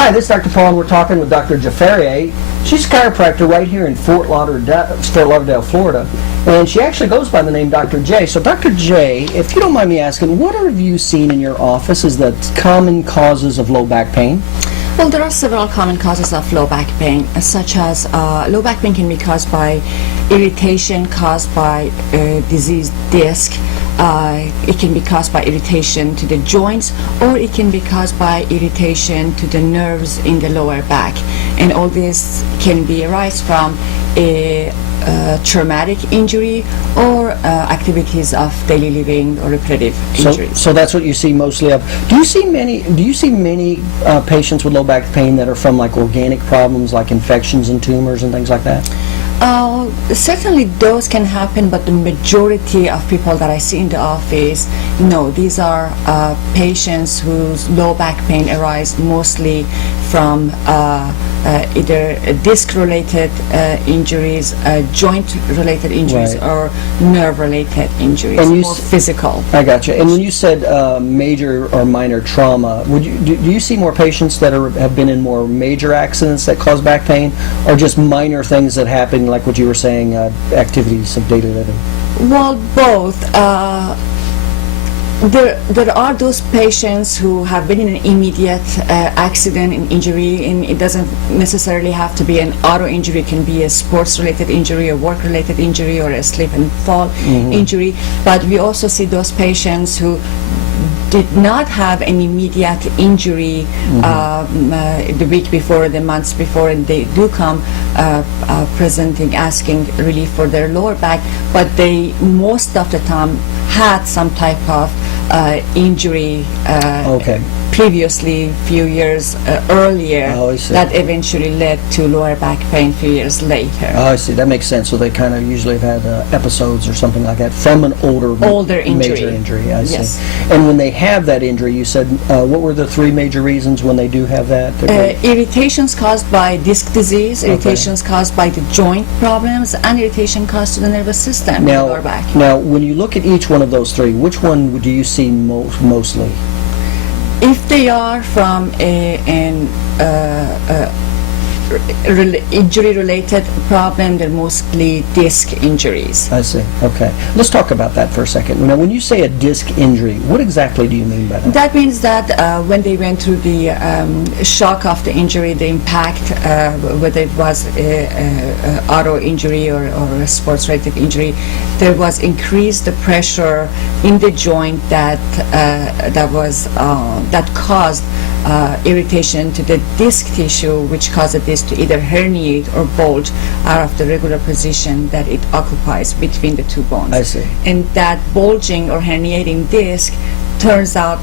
Hi, this is Dr. Paul, and we're talking with Dr. Jafarieh. She's a chiropractor right here in Fort Lauderdale, Florida, and she actually goes by the name Dr. J. So, Dr. J, if you don't mind me asking, what have you seen in your office as the common causes of low back pain? Well, there are several common causes of low back pain, such as low back pain can be caused by irritation caused by diseased disc. It can be caused by irritation to the joints, or it can be caused by irritation to the nerves in the lower back. And all this can be arise from a traumatic injury or activities of daily living or repetitive injuries. So that's what you see mostly of. Do you see many patients with low back pain that are from like organic problems, like infections and tumors and things like that? Certainly those can happen, but the majority of people that I see in the office, no, these are patients whose low back pain arise mostly from either disc-related injuries, joint-related injuries, right, or nerve-related injuries, and more physical. I got you. And when you said major or minor trauma, do you see more patients that have been in more major accidents that cause back pain, or just minor things that happen, like what you were saying, activities of daily living? Well, both. There are those patients who have been in an immediate accident and injury, and it doesn't necessarily have to be an auto injury. It can be a sports-related injury, a work-related injury, or a slip and fall injury. But we also see those patients who did not have an immediate injury the week before, the months before, and they do come presenting, asking relief for their lower back, but they most of the time had some type of injury previously, few years earlier, that eventually led to lower back pain few years later. Oh, I see. That makes sense. So they kind of usually have had episodes or something like that from an older injury. Major injury. I yes. see. And when they have that injury, you said, what were the three major reasons when they do have that? Irritations caused by disc disease, irritations caused by the joint problems, and irritation caused to the nervous system in the lower back. Now, when you look at each one of those three, which one do you see mostly? If they are from an injury-related problem, they're mostly disc injuries. I see. Okay. Let's talk about that for a second. Now, when you say a disc injury, what exactly do you mean by that? That means that when they went through the shock of the injury, the impact, whether it was an auto injury or a sports-related injury, there was increased the pressure in the joint that caused irritation to the disc tissue, which causes this to either herniate or bulge out of the regular position that it occupies between the two bones. I see. And that bulging or herniating disc turns out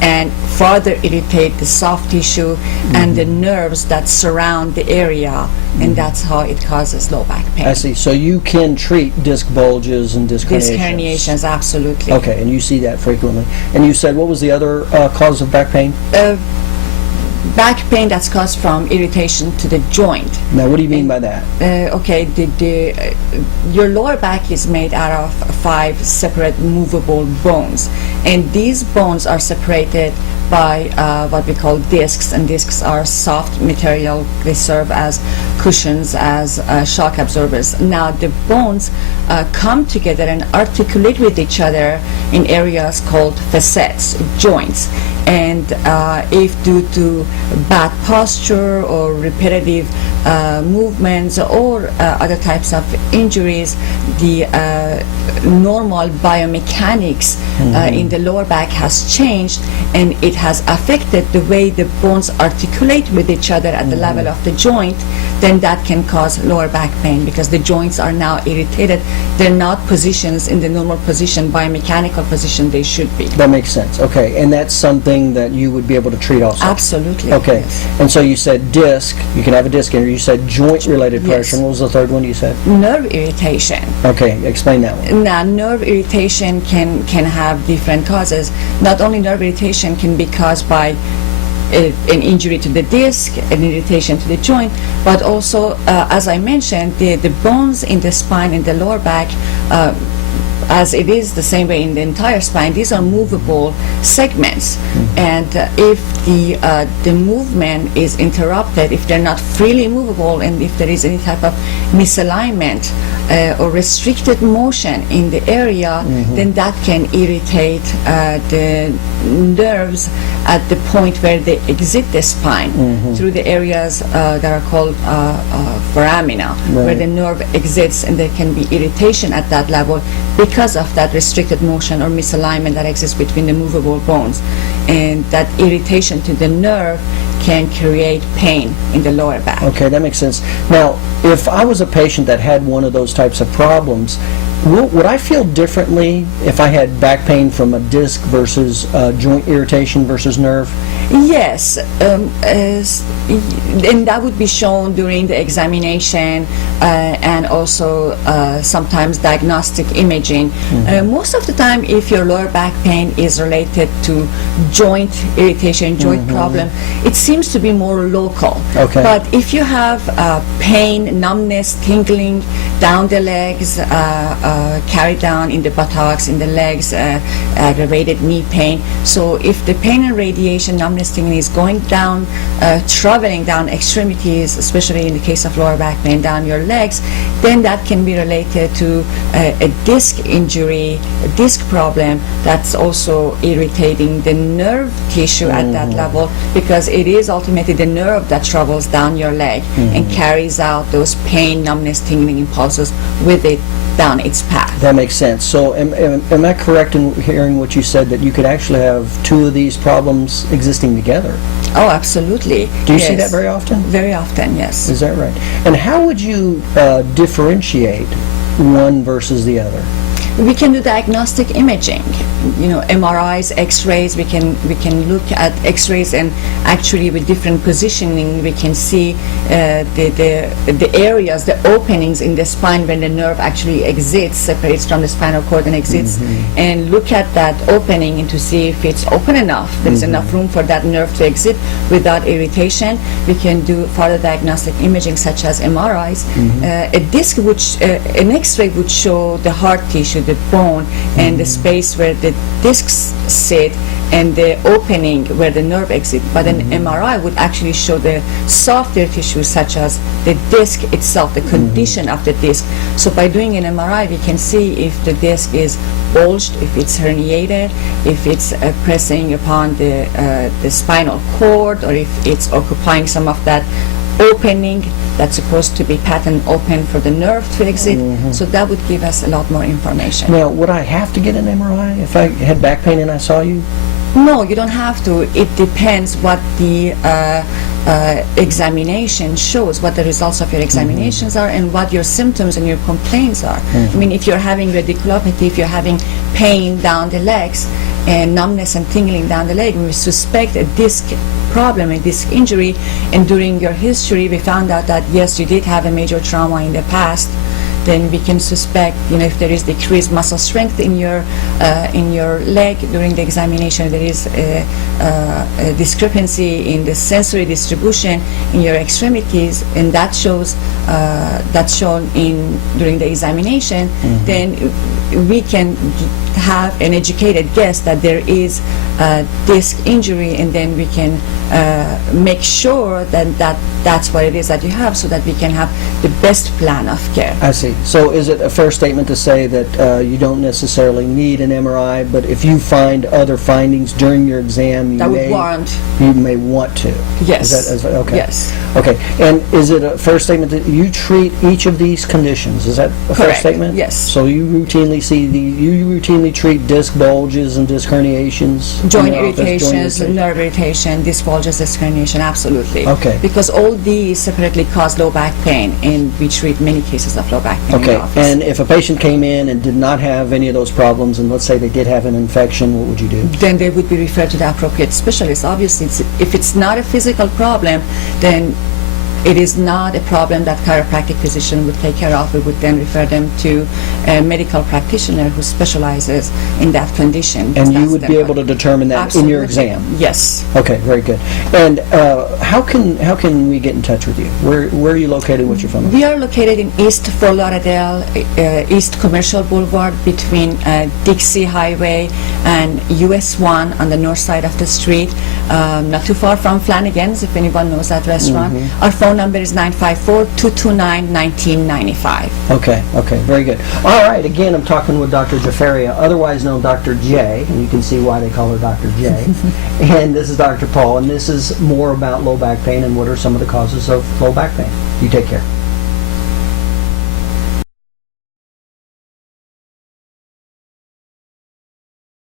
and further irritate the soft tissue and the nerves that surround the area, and that's how it causes low back pain. I see. So you can treat disc bulges and disc herniations? Disc herniations, absolutely. Okay, and you see that frequently. And you said, what was the other cause of back pain? Back pain that's caused from irritation to the joint. Now, what do you mean by that? Okay, your lower back is made out of 5 separate movable bones, and these bones are separated by what we call discs, and discs are soft material. They serve as cushions, as shock absorbers. Now the bones come together and articulate with each other in areas called facets, joints. And if due to bad posture or repetitive movements or other types of injuries, the normal biomechanics in the lower back has changed, and it has affected the way the bones articulate with each other at the level of the joint, then that can cause lower back pain, because the joints are now irritated. They're not positions in the normal position, biomechanical position they should be. That makes sense. Okay, and that's something that you would be able to treat also? Absolutely. Okay, yes. And so you said disc, you can have a disc injury. You said joint-related pressure. Yes. And what was the third one you said? Nerve irritation. Okay, explain that one. Now, nerve irritation can have different causes. Not only nerve irritation can be caused by an injury to the disc, an irritation to the joint, but also, as I mentioned, the bones in the spine in the lower back as it is the same way in the entire spine, these are movable segments. And if the movement is interrupted, if they're not freely movable, and if there is any type of misalignment or restricted motion in the area, then that can irritate the nerves at the point where they exit the spine through the areas that are called foramina, where the nerve exits, and there can be irritation at that level because of that restricted motion or misalignment that exists between the movable bones. And that irritation to the nerve can create pain in the lower back. Okay, that makes sense. Now, if I was a patient that had one of those types of problems, would I feel differently if I had back pain from a disc versus joint irritation versus nerve? Yes, and that would be shown during the examination and also sometimes diagnostic imaging. Most of the time, if your lower back pain is related to joint irritation, joint problem, it seems to be more local. Okay. But if you have pain, numbness, tingling down the legs, carried down in the buttocks, in the legs, aggravated knee pain. So if the pain and radiation, numbness, tingling is going down, traveling down extremities, especially in the case of lower back pain, down your legs, then that can be related to a disc injury, a disc problem that's also irritating the nerve tissue at that level, because it is ultimately the nerve that travels down your leg and carries out those pain, numbness, tingling impulses with it down its path. That makes sense. So am I correct in hearing what you said, that you could actually have two of these problems existing together? Oh, absolutely. Do you see that very often? Very often, yes. Is that right? And how would you differentiate one versus the other? We can do diagnostic imaging, MRIs, X-rays. We can look at X-rays, and actually with different positioning, we can see the areas, the openings in the spine when the nerve actually exits, separates from the spinal cord and exits, and look at that opening and to see if it's open enough. There's enough room for that nerve to exit without irritation. We can do further diagnostic imaging such as MRIs. An X-ray would show the hard tissue, the bone, and the space where the discs sit, and the opening where the nerve exits. But an MRI would actually show the softer tissue, such as the disc itself, the condition of the disc. So by doing an MRI, we can see if the disc is bulged, if it's herniated, if it's pressing upon the spinal cord, or if it's occupying some of that opening that's supposed to be pattern open for the nerve to exit. So that would give us a lot more information. Now, would I have to get an MRI if I had back pain and I saw you? No, you don't have to. It depends what the examination shows, what the results of your examinations are, and what your symptoms and your complaints are. I mean, if you're having radiculopathy, if you're having pain down the legs and numbness and tingling down the leg, we suspect a disc problem, a disc injury, and during your history we found out that yes, you did have a major trauma in the past, then we can suspect, if there is decreased muscle strength in your leg during the examination, there is a discrepancy in the sensory distribution in your extremities, and that's shown during the examination, then we can have an educated guess that there is a disc injury, and then we can make sure that that's what it is that you have, so that we can have the best plan of care. I see. So is it a fair statement to say that you don't necessarily need an MRI, but if you find other findings during your exam, you may want to? Yes. Is that okay? Yes. Okay. And is it a fair statement that you treat each of these conditions? Is that a fair statement? Yes. So you routinely treat disc bulges and disc herniations? Joint irritations, nerve irritation, disc bulges, disc herniation, absolutely. Okay. Because all these separately cause low back pain, and we treat many cases of low back pain in the office. And if a patient came in and did not have any of those problems, and let's say they did have an infection, what would you do? Then they would be referred to the appropriate specialist. Obviously, if it's not a physical problem, then it is not a problem that chiropractic physician would take care of. We would then refer them to a medical practitioner who specializes in that condition. And you would be able to determine that in your Absolutely. exam? Yes. Okay, very good. And how can we get in touch with you? Where are you located? What's your phone number? We are located in East Fort Lauderdale, East Commercial Boulevard between Dixie Highway and US 1 on the north side of the street, not too far from Flanagan's, if anyone knows that restaurant. Our phone number is 954-229-1995. Okay, very good. All right, again, I'm talking with Dr. Jafarieh, otherwise known Dr. J, and you can see why they call her Dr. J. And this is Dr. Paul, and this is more about low back pain and what are some of the causes of low back pain. You take care.